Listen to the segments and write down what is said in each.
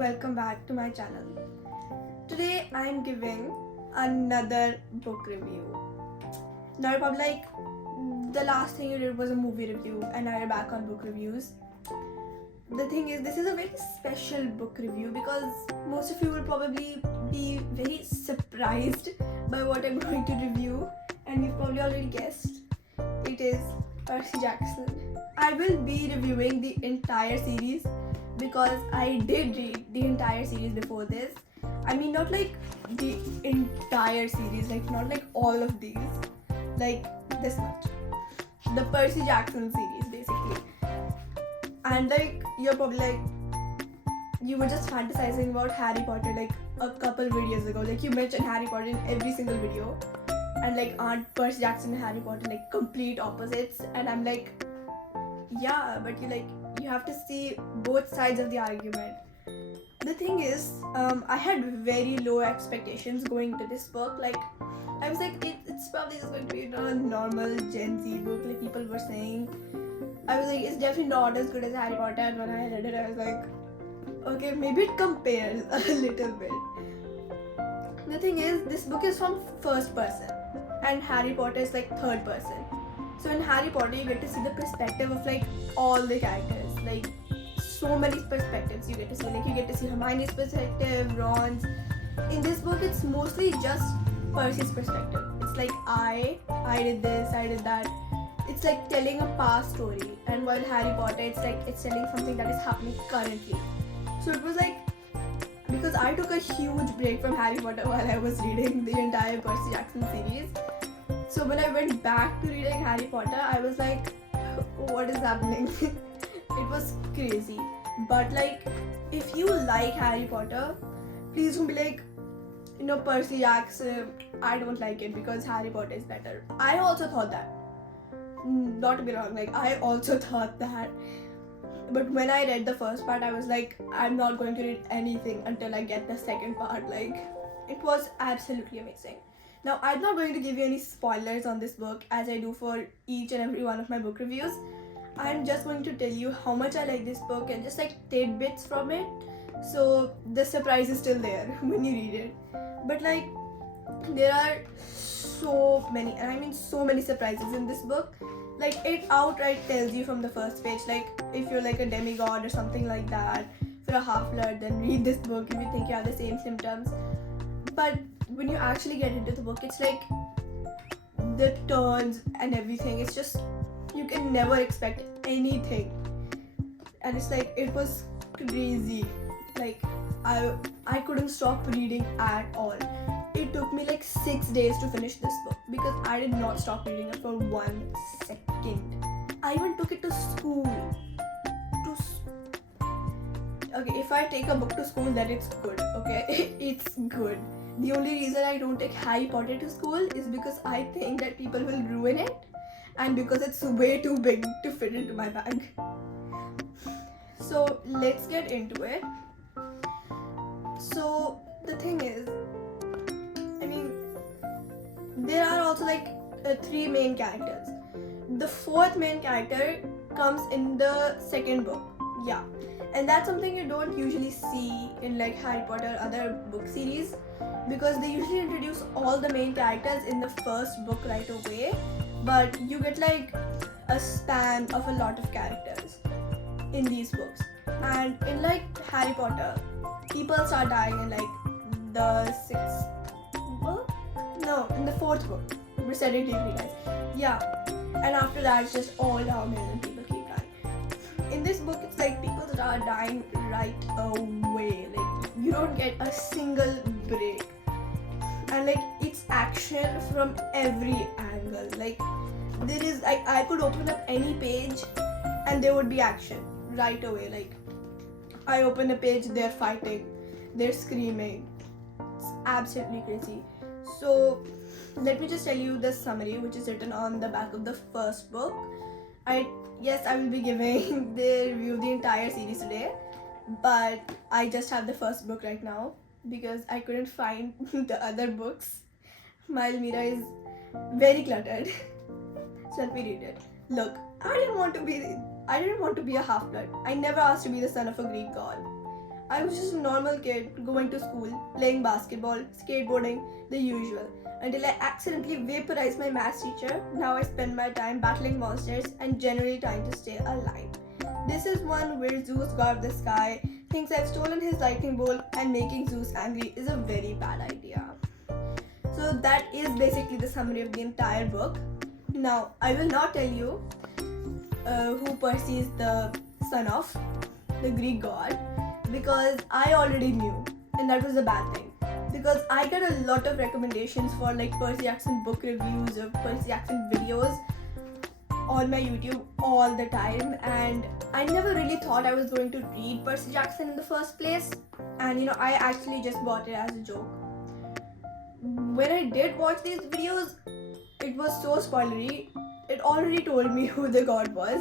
welcome back to my channel. Today I am giving another book review. Now you're probably like, the last thing you did was a movie review and now you're back on book reviews. The thing is, this is a very special book review because most of you will probably be very surprised by what I'm going to review, and you've probably already guessed. It is Percy Jackson. I will be reviewing the entire series because I did read the entire series before this. I mean, not like the entire series, like not like all of these, like this much. The Percy Jackson series, basically. And like, you're probably like, you were just fantasizing about Harry Potter like a couple videos ago. Like, you mentioned Harry Potter in every single video. And like, aren't Percy Jackson and Harry Potter like complete opposites? And I'm like, yeah, but you have to see both sides of the argument. The thing is, I had very low expectations going into this book. Like, I was like, it's probably just going to be a normal Gen Z book, like people were saying. I was like, it's definitely not as good as Harry Potter. And when I read it, I was like, okay, maybe it compares a little bit. The thing is, this book is from first person and Harry Potter is like third person. So in Harry Potter, you get to see the perspective of like all the characters, like so many perspectives you get to see. Like, you get to see Hermione's perspective, Ron's. In this book, it's mostly just Percy's perspective. It's like, I did this, I did that. It's like telling a past story. And while Harry Potter, it's like it's telling something that is happening currently. So it was like, because I took a huge break from Harry Potter while I was reading the entire Percy Jackson series. So when I went back to reading Harry Potter, I was like, what is happening? It was crazy. But like, if you like Harry Potter, please don't be like, Percy Jackson, I don't like it because Harry Potter is better. I also thought that. Not to be wrong, like I also thought that. But when I read the first part, I was like, I'm not going to read anything until I get the second part. Like, it was absolutely amazing. Now, I'm not going to give you any spoilers on this book as I do for each and every one of my book reviews. I'm just going to tell you how much I like this book and just like tidbits from it. So the surprise is still there when you read it. But like, there are so many, and I mean so many surprises in this book. Like, it outright tells you from the first page, like, if you're like a demigod or something like that, if you're a half-blood, then read this book if you think you have the same symptoms. But when you actually get into the book, it's like the turns and everything, it's just, you can never expect anything. And it's like, it was crazy. Like, I couldn't stop reading at all. It took me like 6 days to finish this book because I did not stop reading it for 1 second. I even took it to school. Okay, if I take a book to school, then it's good, okay? It's good. The only reason I don't take Harry Potter to school is because I think that people will ruin it and because it's way too big to fit into my bag. So let's get into it. So the thing is, I mean, there are also like 3 main characters. The 4th main character comes in the second book. Yeah. And that's something you don't usually see in like Harry Potter or other book series because they usually introduce all the main characters in the first book right away, but you get like a span of a lot of characters in these books. And in like Harry Potter, people start dying in like the 6th book? No, in the 4th book. We're setting deeply, guys. Yeah. And after that, it's just all downhill and people keep dying. In this book, it's like people start dying right away. Like, you don't get a single break. And like, it's action from every angle. Like, there is, I could open up any page and there would be action right away. Like, I open a page, they're fighting, they're screaming. It's absolutely crazy. So let me just tell you the summary which is written on the back of the first book. Yes, I will be giving the review of the entire series today, but I just have the first book right now because I couldn't find the other books. My Almira is very cluttered. So let me read it. Look, I didn't want to be a half-blood. I never asked to be the son of a Greek god. I was just a normal kid going to school, playing basketball, skateboarding, the usual. Until I accidentally vaporized my maths teacher. Now I spend my time battling monsters and generally trying to stay alive. This is one where Zeus God the sky thinks I've stolen his lightning bolt, and making Zeus angry is a very bad idea. So that is basically the summary of the entire book. Now I will not tell you who Percy is the son of, the Greek god, because I already knew, and that was a bad thing. Because I get a lot of recommendations for like Percy Jackson book reviews or Percy Jackson videos on my YouTube all the time, and I never really thought I was going to read Percy Jackson in the first place. And I actually just bought it as a joke. When I did watch these videos, it was so spoilery. It already told me who the god was,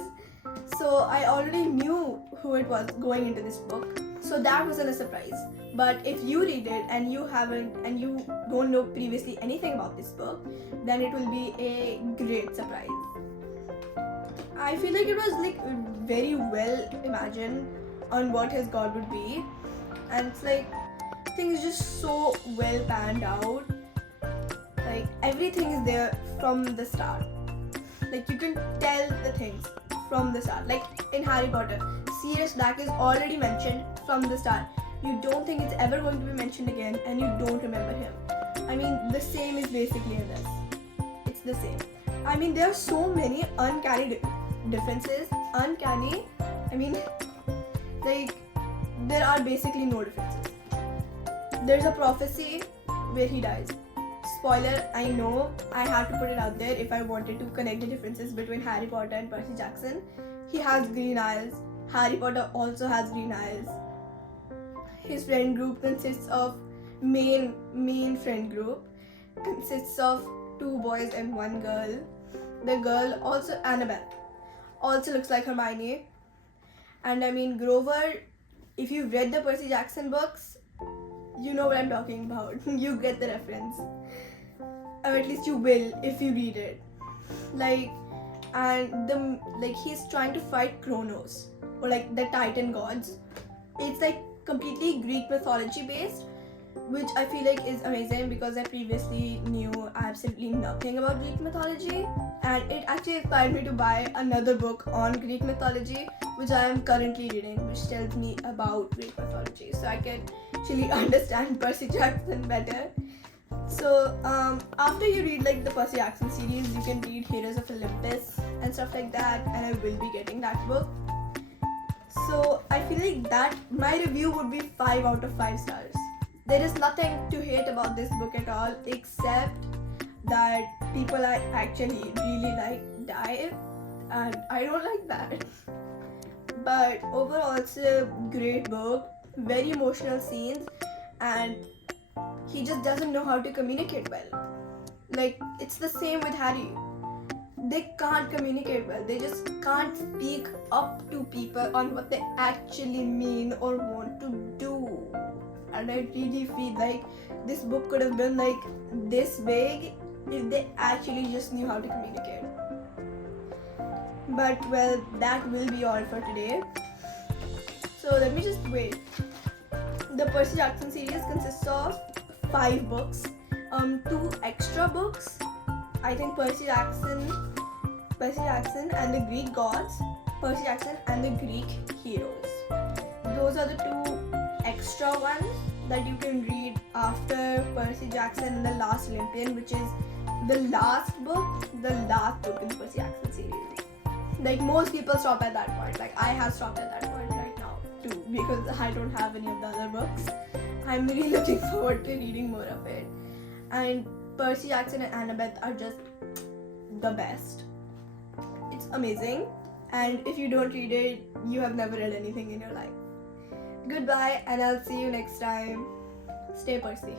so I already knew who it was going into this book. So that wasn't a surprise. But if you read it and you don't know previously anything about this book, then it will be a great surprise. I feel like it was like very well imagined on what his god would be, and it's like things just so well panned out. Like everything is there from the start. Like you can tell the things from the start. Like in Harry Potter, Sirius Black is already mentioned from the start. You don't think it's ever going to be mentioned again, and you don't remember him. I mean, the same is basically in this. It's the same. I mean, there are so many uncanny differences. Uncanny. I mean, like there are basically no differences. There's a prophecy where he dies. Spoiler, I know I had to put it out there if I wanted to connect the differences between Harry Potter and Percy Jackson. He has green eyes. Harry Potter also has green eyes. His friend group consists of main friend group consists of 2 boys and 1 girl. The girl, also Annabeth, also looks like Hermione. And I mean, Grover, if you've read the Percy Jackson books, you know what I'm talking about. You get the reference. Or at least you will if you read it. He's trying to fight Kronos, or like the Titan gods. It's like completely Greek mythology based, which I feel like is amazing because I previously knew absolutely nothing about Greek mythology, and it actually inspired me to buy another book on Greek mythology, which I am currently reading, which tells me about Greek mythology, so I can actually understand Percy Jackson better. So after you read like the Percy Jackson series, you can read Heroes of Olympus and stuff like that, and I will be getting that book. So I feel like that my review would be 5 out of 5 stars. There is nothing to hate about this book at all, except that people I actually really like die, and I don't like that. But overall, it's a great book, very emotional scenes, and he just doesn't know how to communicate well. Like, it's the same with Harry. They can't communicate well. They just can't speak up to people on what they actually mean or want to do. And I really feel like this book could have been like this big if they actually just knew how to communicate. But well, that will be all for today. So let me just wait. The Percy Jackson series consists of 5 books, 2 extra books. I think Percy Jackson and the Greek gods, Percy Jackson and the Greek heroes. Those are the 2 extra ones that you can read after Percy Jackson and the Last Olympian, which is the last book in the Percy Jackson series. Like, most people stop at that point. Like, I have stopped at that point right now too, because I don't have any of the other books. I'm really looking forward to reading more of it. And Percy Jackson and Annabeth are just the best. It's amazing. And if you don't read it, you have never read anything in your life. Goodbye, and I'll see you next time. Stay Percy.